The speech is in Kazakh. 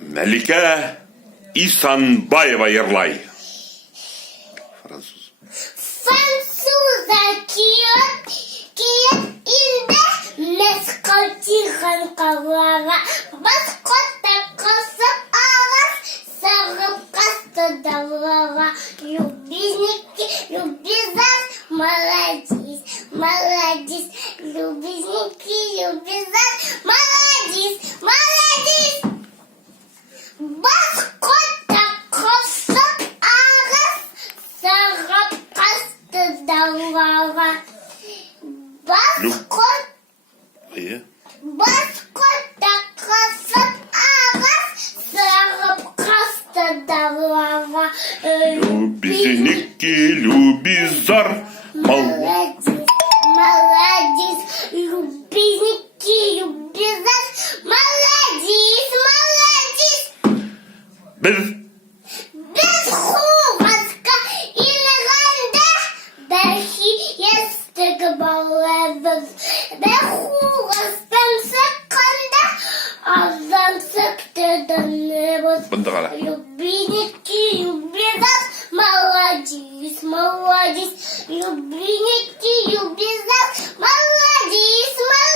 Мәлика Исанбаева Ерлай. Француз. Француза киет инде мескотихан кавара. Баскота косып алас, сағып қасты давара. Любезники, любезас, молодец, молодец. Любезники, любезас, молодец, молодец. Баскота косып алас, сағып қасты давара. Баскота косып алас, сағып қасты давара. Любезники, любезар, Молодец, молодец. Любезники, любезас, молодец, молодец. Без хуваска иногда бәхи естігі балабыз. Без хувастан сыққанда азан сықтырданыбыз. Бұнды қара. Любезники, любезас, молодец, молодец. Любезники, любезас, молодец, молодец.